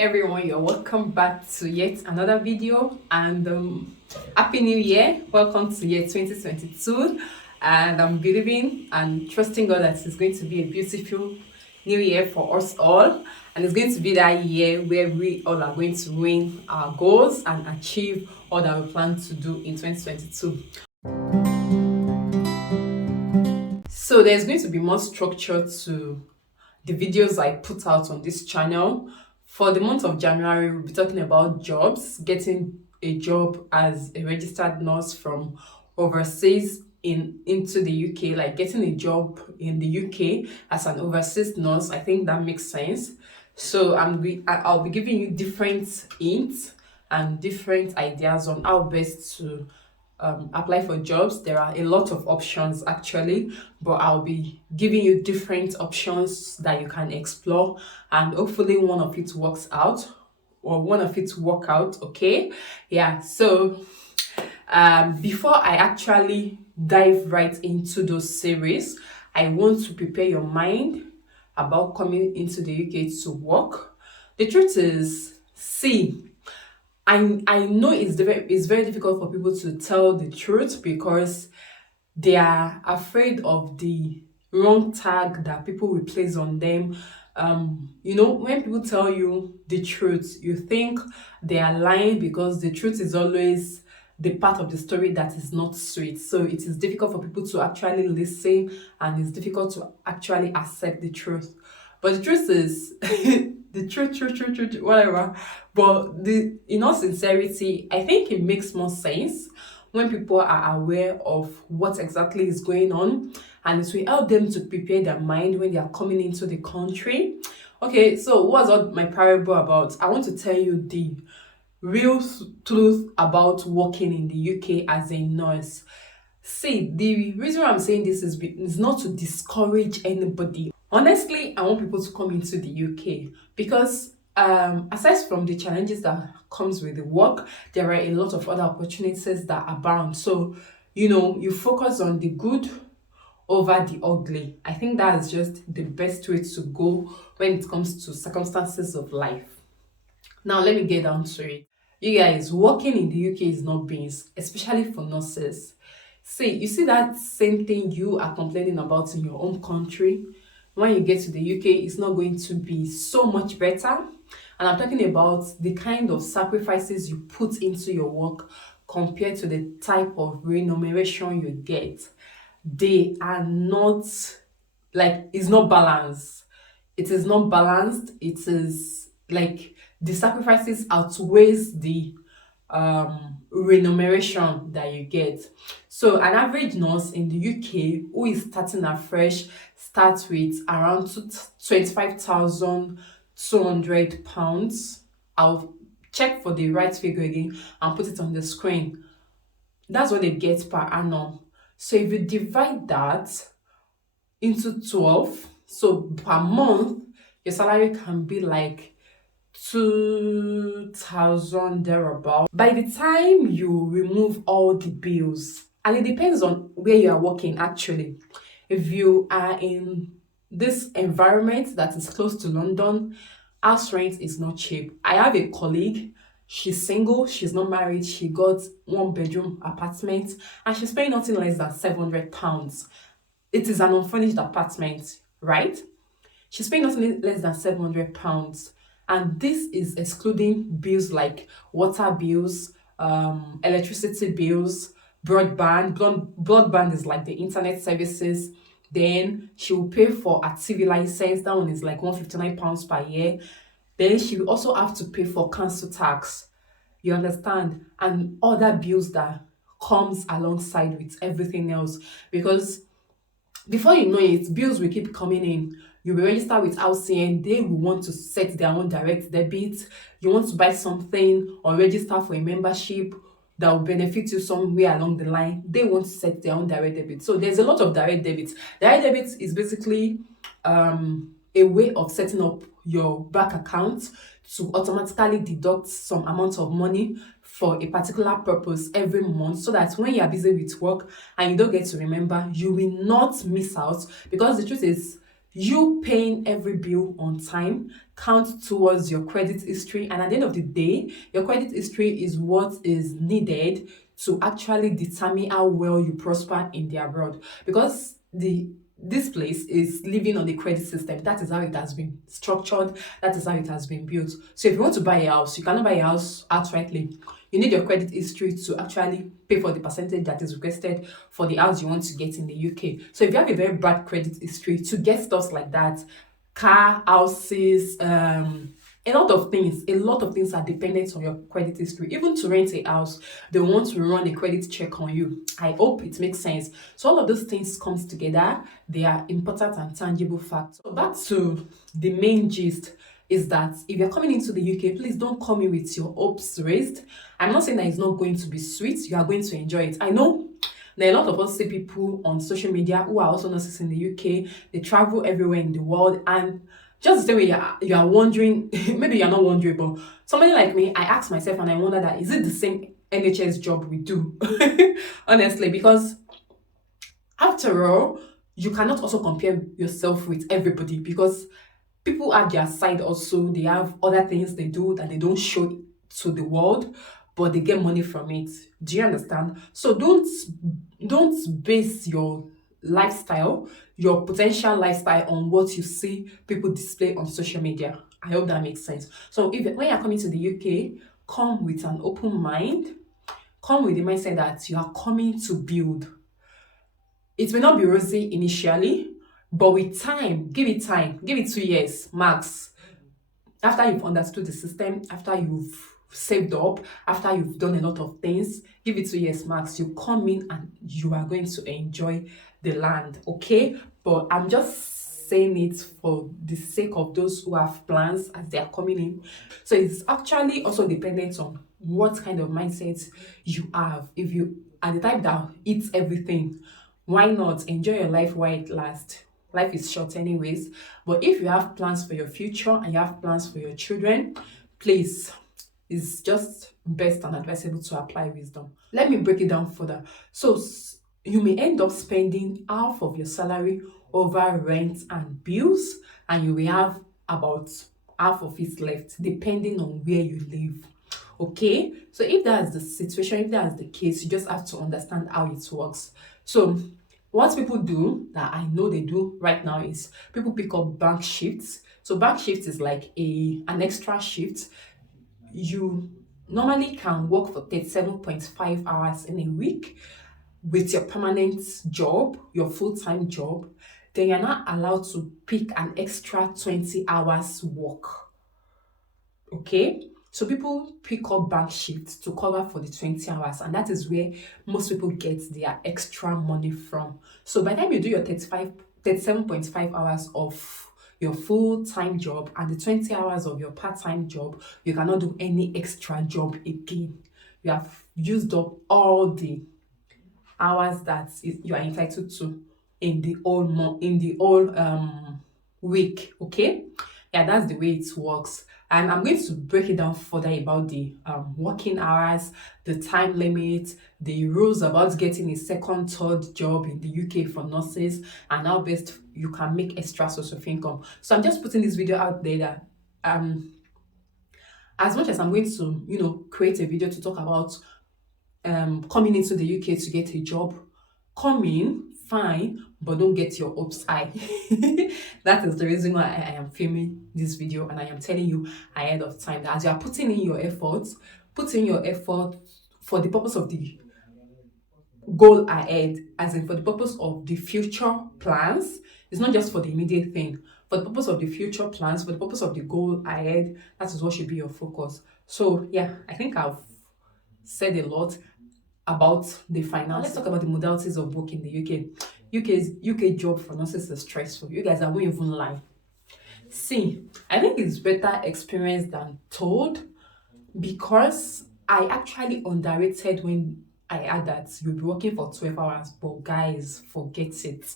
everyone, you're welcome back to yet another video, and happy new year. Welcome to year 2022, and I'm believing and trusting God that it's going to be a beautiful new year for us all, and it's going to be that year where we all are going to win our goals and achieve all that we plan to do in 2022. So there's going to be more structure to the videos I put out on this channel. For the month of January, we'll be talking about jobs, getting a job as a registered nurse from overseas into the UK, like getting a job in the UK as an overseas nurse. I think that makes sense. So I'll be giving you different hints and different ideas on how best to apply for jobs. There are a lot of options actually, but I'll be giving you different options that you can explore, and hopefully one of it works out or one of it work out. Okay, yeah. So before I actually dive right into those series, I want to prepare your mind about coming into the UK to work. The truth is, see, I know it's very difficult for people to tell the truth because they are afraid of the wrong tag that people will place on them. When people tell you the truth, you think they are lying because the truth is always the part of the story that is not sweet. So it is difficult for people to actually listen, and it's difficult to actually accept the truth. But the truth is, the truth, whatever. But in all sincerity, I think it makes more sense when people are aware of what exactly is going on, and it will help them to prepare their mind when they are coming into the country. Okay, so what's all my parable about? I want to tell you the real truth about working in the UK as a nurse. See, the reason why I'm saying this is not to discourage anybody. Honestly, I want people to come into the UK because aside from the challenges that comes with the work, there are a lot of other opportunities that abound. So, you focus on the good over the ugly. I think that is just the best way to go when it comes to circumstances of life. Now, let me get down to it. You guys, working in the UK is not beans, especially for nurses. See, you see that same thing you are complaining about in your own country. When you get to the UK, it's not going to be so much better. And I'm talking about the kind of sacrifices you put into your work compared to the type of remuneration you get. They are not, like, it's not balanced. It is not balanced. It is like the sacrifices outweighs the remuneration that you get. So an average nurse in the UK who is starting afresh starts with around £25,200. I'll check for the right figure again and put it on the screen. That's what they get per annum. So if you divide that into 12, so per month, your salary can be like 2,000 thereabout. By the time you remove all the bills, and it depends on where you are working actually. If you are in this environment that is close to London, house rent is not cheap. I have a colleague, she's single, she's not married, she got 1-bedroom apartment and she's paying nothing less than £700. It is an unfurnished apartment, right? She's paying nothing less than £700. And this is excluding bills like water bills, electricity bills, broadband. Broadband is like the internet services. Then she will pay for a TV license. That one is like £159 per year. Then she will also have to pay for council tax. You understand? And other bills that comes alongside with everything else. Because before you know it, bills will keep coming in. You will register with LCN, they will want to set their own direct debit. You want to buy something or register for a membership that will benefit you somewhere along the line. They want to set their own direct debit. So there's a lot of direct debits. Direct debit is basically a way of setting up your bank account to automatically deduct some amount of money for a particular purpose every month, so that when you are busy with work and you don't get to remember, you will not miss out. Because the truth is, You paying every bill on time counts towards your credit history, and at the end of the day, your credit history is what is needed to actually determine how well you prosper in the abroad, because this place is living on the credit system. That is how it has been structured. That is how it has been built. So if you want to buy a house, you cannot buy a house outrightly. You need your credit history to actually pay for the percentage that is requested for the house you want to get in the UK. So if you have a very bad credit history, to get stuff like that, car, houses, a lot of things are dependent on your credit history. Even to rent a house, they want to run a credit check on you. I hope it makes sense. So all of those things comes together. They are important and tangible facts. So back to the main gist is that if you're coming into the UK, please don't come in with your hopes raised. I'm not saying that it's not going to be sweet. You are going to enjoy it. I know there are a lot of us see people on social media who are also nurses in the UK. They travel everywhere in the world, and just the way you are wondering, maybe you're not wondering, but somebody like me, I ask myself and I wonder that is it the same NHS job we do? Honestly, because after all, you cannot also compare yourself with everybody, because people have their side also. They have other things they do that they don't show to the world, but they get money from it. Do you understand? So don't base your lifestyle, your potential lifestyle, on what you see people display on social media. I hope that makes sense. So if when you're coming to the UK, come with an open mind, come with the mindset that you are coming to build. It may not be rosy initially, but with time, give it 2 years max. After you've understood the system, after you've saved up, after you've done a lot of things, give it 2 years max. You come in and you are going to enjoy the land, okay? But I'm just saying it for the sake of those who have plans as they are coming in. So it's actually also dependent on what kind of mindset you have. If you are the type that eats everything, why not enjoy your life while it lasts? Life is short anyways. But if you have plans for your future and you have plans for your children, please, it's just best and advisable to apply wisdom. Let me break it down further. So you may end up spending half of your salary over rent and bills, and you will have about half of it left depending on where you live. Okay, so if that's the situation, if that's the case, you just have to understand how it works. So what people do, that I know they do right now, is people pick up bank shifts. So bank shifts is like an extra shift. You normally can work for 37.5 hours in a week with your permanent job, your full-time job. Then you're not allowed to pick an extra 20 hours work. Okay, so people pick up bank shifts to cover for the 20 hours, and that is where most people get their extra money from. So by the time you do your 37.5 hours of your full-time job and the 20 hours of your part-time job, you cannot do any extra job again. You have used up all the hours that you are entitled to in the whole week. Okay, yeah, that's the way it works. And I'm going to break it down further about the working hours, the time limit, the rules about getting a second, third job in the UK for nurses, and how best you can make extra source of income. So I'm just putting this video out there that as much as I'm going to create a video to talk about coming into the UK to get a job, come in fine, but don't get your hopes high. That is the reason why I am filming this video, and I am telling you ahead of time that as you are putting in your efforts, put in your effort for the purpose of the goal ahead, as in for the purpose of the future plans. It's not just for the immediate thing. For the purpose of the future plans, for the purpose of the goal ahead, that is what should be your focus. So yeah, I think I've said a lot about the finance. Let's talk about the modalities of work in the UK. UK job for nurses is stressful. You guys, I won't even lie. See, I think it's better experienced than told, because I actually underrated when I had that you'll be working for 12 hours, but guys, forget it.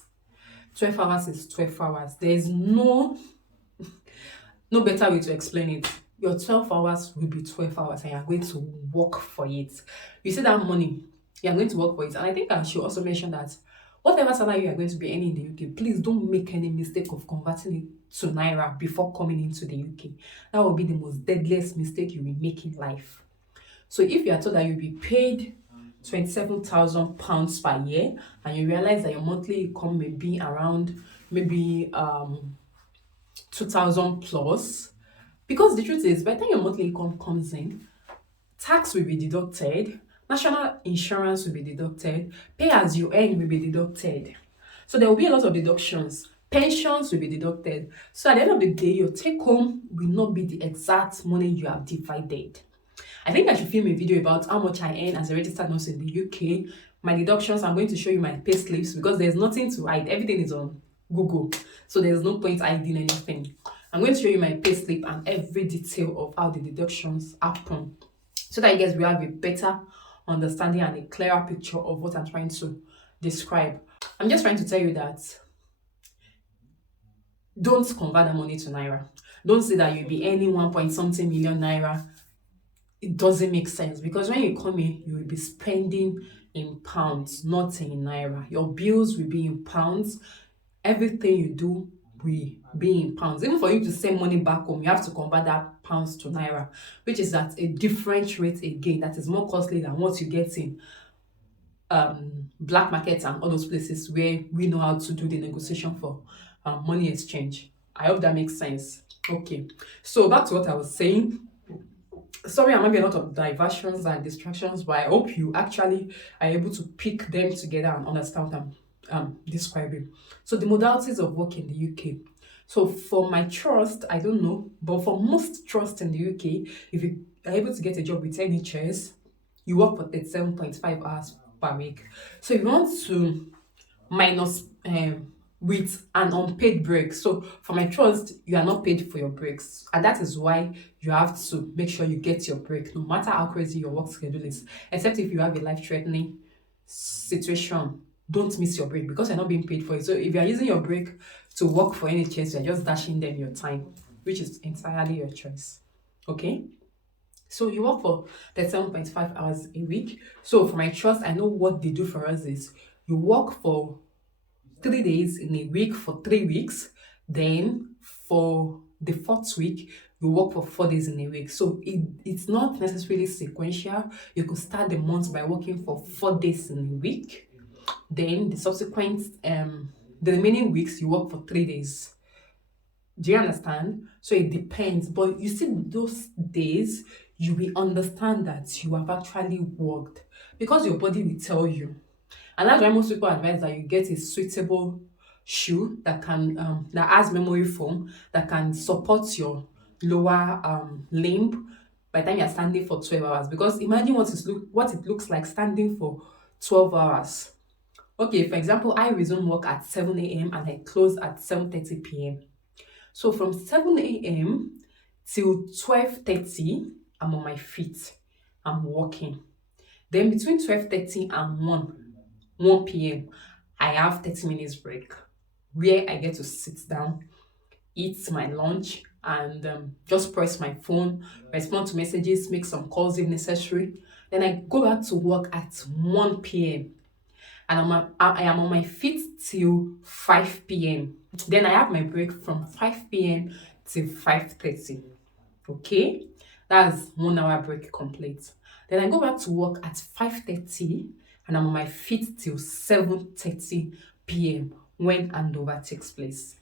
12 hours is 12 hours. There's no better way to explain it. Your 12 hours will be 12 hours and you're going to work for it. You see that money, you're going to work for it. And I think I should also mention that Whatever salary you are going to be earning in the UK, please don't make any mistake of converting it to naira before coming into the UK. That will be the most deadliest mistake you will make in life. So if you are told that you'll be paid £27,000 per year, and you realize that your monthly income may be around maybe 2,000 plus, because the truth is, by the time your monthly income comes in, tax will be deducted, national insurance will be deducted, pay as you earn will be deducted. So there will be a lot of deductions. Pensions will be deducted. So at the end of the day, your take home will not be the exact money you have divided. I think I should film a video about how much I earn as a registered nurse in the UK. My deductions, I'm going to show you my pay slips because there's nothing to hide. Everything is on Google. So there's no point hiding anything. I'm going to show you my pay slip and every detail of how the deductions happen, so that you guys will have a better understanding and a clearer picture of what I'm trying to describe. I'm just trying to tell you that don't convert that money to naira. Don't say that you'll be earning 1 point something million naira. It doesn't make sense, because when you come in, you will be spending in pounds, not in naira. Your bills will be in pounds. Everything you do will be in pounds. Even for you to send money back home, you have to convert that pounds to naira, which is at a different rate again. That is more costly than what you get in black markets and all those places where we know how to do the negotiation for money exchange. I hope that makes sense. Okay, so back to what I was saying. Sorry, I'm having a lot of diversions and distractions, but I hope you actually are able to pick them together and understand what I'm describing. So the modalities of work in the UK. So for my trust, I don't know, but for most trusts in the UK, if you are able to get a job with NHS, you work for 37.5 hours per week. So if you want to minus with an unpaid break. So for my trust, you are not paid for your breaks, and that is why you have to make sure you get your break, no matter how crazy your work schedule is. Except if you have a life-threatening situation, don't miss your break because you're not being paid for it. So if you are using your break to work for NHS, you're just dashing them your time, which is entirely your choice. Okay. So you work for 37.5 hours a week. So for my trust, I know what they do for us is you work for 3 days in a week for 3 weeks. Then for the fourth week, you work for 4 days in a week. So it's not necessarily sequential. You could start the month by working for 4 days in a week. Then the subsequent, the remaining weeks, you work for 3 days. Do you understand? So it depends. But you see, those days, you will understand that you have actually worked because your body will tell you. And that's why most people advise that you get a suitable shoe that can that has memory foam that can support your lower limb by the time you're standing for 12 hours. Because imagine what it looks like standing for 12 hours. Okay, for example, I resume work at 7 a.m. and I close at 7:30 p.m. So from 7 a.m. till 12:30, I'm on my feet. I'm walking. Then between 12:30 and 1 p.m., I have 30 minutes break where I get to sit down, eat my lunch, and just press my phone, respond to messages, make some calls if necessary. Then I go back to work at 1 p.m. and I am on my feet till 5 p.m. Then I have my break from 5 p.m. till 5:30. Okay, that's 1 hour break complete. Then I go back to work at 5:30 and I'm on my feet till 7:30 p.m. when handover takes place.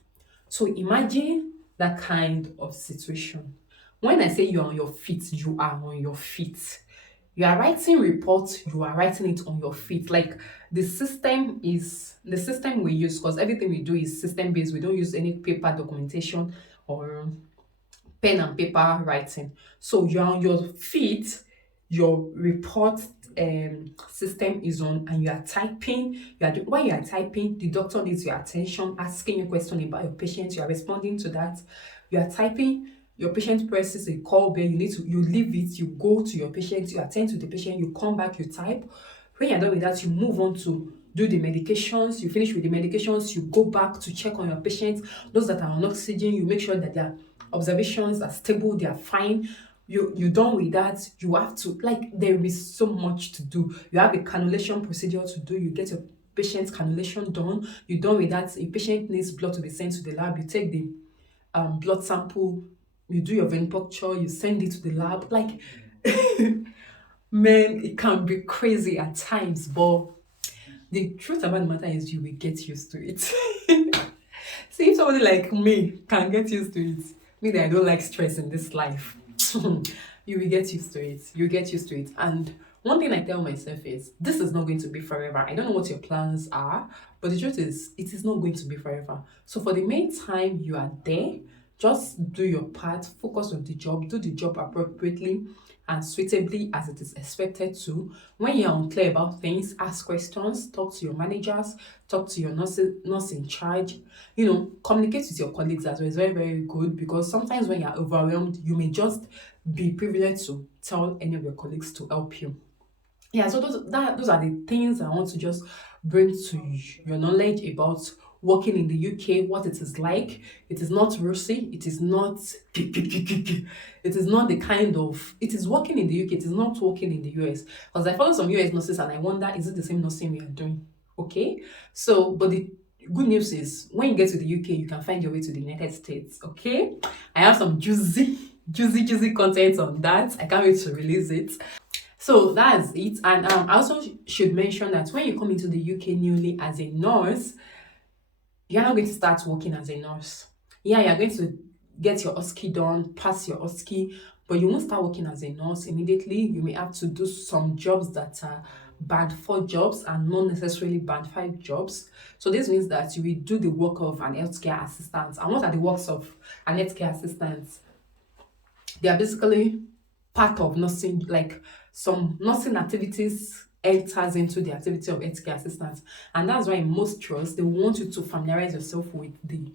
So imagine that kind of situation. When I say you're on your feet, you are on your feet. You are writing reports, you are writing it on your feet. Like the system we use, because everything we do is system based. We don't use any paper documentation or pen and paper writing. So you're on your feet, your report system is on, and you are typing. While you are typing, the doctor needs your attention, asking you a question about your patient. You are responding to that. You are typing. Your patient presses a call bell. You leave it. You go to your patient. You attend to the patient. You come back. You type. When you're done with that, you move on to do the medications. You finish with the medications. You go back to check on your patients. Those that are on oxygen, you make sure that their observations are stable. They are fine. You're done with that. You have to, like, there is so much to do. You have a cannulation procedure to do. You get your patient cannulation done. You're done with that. A patient needs blood to be sent to the lab. You take the blood sample, you do your vein puncture, you send it to the lab. Like, man, it can be crazy at times, but the truth about the matter is you will get used to it. See, if somebody like me can get used to it, me that I don't like stress in this life, you will get used to it. You get used to it. And one thing I tell myself is this is not going to be forever. I don't know what your plans are, but the truth is it is not going to be forever. So for the main time you are there, just do your part, focus on the job, do the job appropriately and suitably as it is expected to. When you're unclear about things, ask questions, talk to your managers, talk to your nurse in charge. Communicate with your colleagues as well. It's very, very good because sometimes when you're overwhelmed, you may just be privileged to tell any of your colleagues to help you. Yeah, so those are the things I want to just bring to your knowledge about working in the UK, what it is like. It is not rosy, it is not it is not the kind of it is working in the UK, it is not working in the US. Because I follow some US nurses and I wonder, is it the same nursing we are doing? Okay. So, but the good news is when you get to the UK, you can find your way to the United States. Okay. I have some juicy content on that. I can't wait to release it. So that's it. And I also should mention that when you come into the UK newly as a nurse, you're not going to start working as a nurse. Yeah, you're going to get your OSCE done, pass your OSCE, but you won't start working as a nurse immediately. You may have to do some jobs that are band 4 jobs and not necessarily band 5 jobs. So this means that you will do the work of an healthcare assistant. And what are the works of an healthcare assistant? They are basically part of nursing, like some nursing activities enters into the activity of healthcare assistants. And that's why in most trusts, they want you to familiarize yourself with the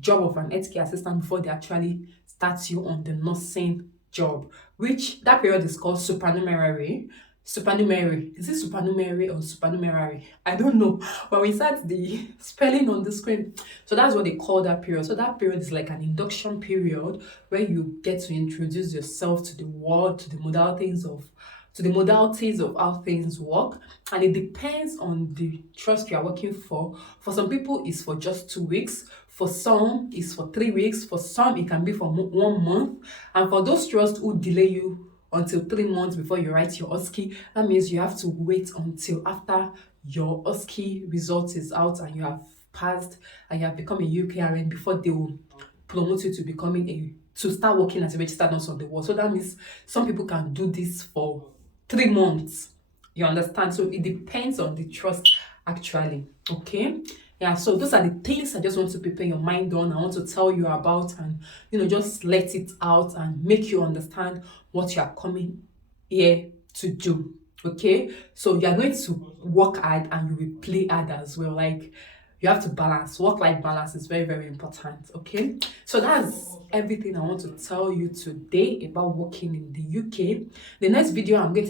job of an healthcare assistant before they actually start you on the nursing job, which that period is called supernumerary. Supernumerary. Is it supernumerary or supernumerary? I don't know. But we start the spelling on the screen. So that's what they call that period. So that period is like an induction period where you get to introduce yourself to the world, to the modalities of how things work. And it depends on the trust you are working for. For some people, it's for just 2 weeks. For some, it's for 3 weeks. For some, it can be for 1 month. And for those trusts who delay you until 3 months before you write your OSCE, that means you have to wait until after your OSCE result is out and you have passed and you have become a UKRN before they will promote you to start working as a registered nurse on the ward. So that means some people can do this for 3 months. You understand? So it depends on the trust actually. Okay. Yeah, so those are the things I just want to prepare your mind on. I want to tell you about and just let it out and make you understand what you are coming here to do. Okay, so you are going to work hard and you will play hard as well. Like you have to balance. Work-life balance is very, very important. Okay, so that's everything I want to tell you today about working in the UK. The next video I'm going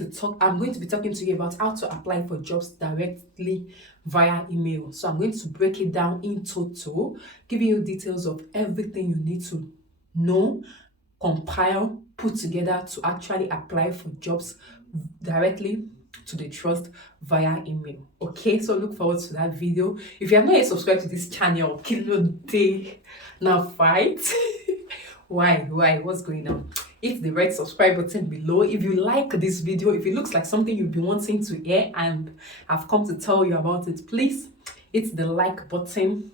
to be talking to you about how to apply for jobs directly via email. So I'm going to break it down in total, giving you details of everything you need to know, compile, put together to actually apply for jobs directly to the trust via email. Okay, so look forward to that video. If you have not yet subscribed to this channel, kilo day now fight. Why what's going on? Hit the red subscribe button below. If you like this video, if it looks like something you've been wanting to hear and I've come to tell you about it, please hit the like button.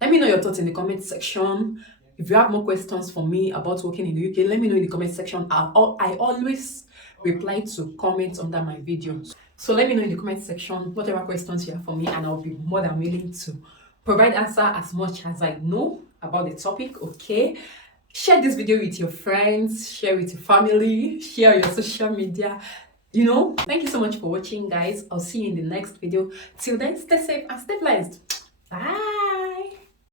Let me know your thoughts in the comment section. If you have more questions for me about working in the UK, let me know in the comment section. I always reply to comments under my video. So let me know in the comment section whatever questions you have for me and I'll be more than willing to provide answer as much as I know about the topic. Okay, share this video with your friends, share with your family, share your social media. Thank you so much for watching, guys. I'll see you in the next video. Till then, stay safe and stay blessed. Bye.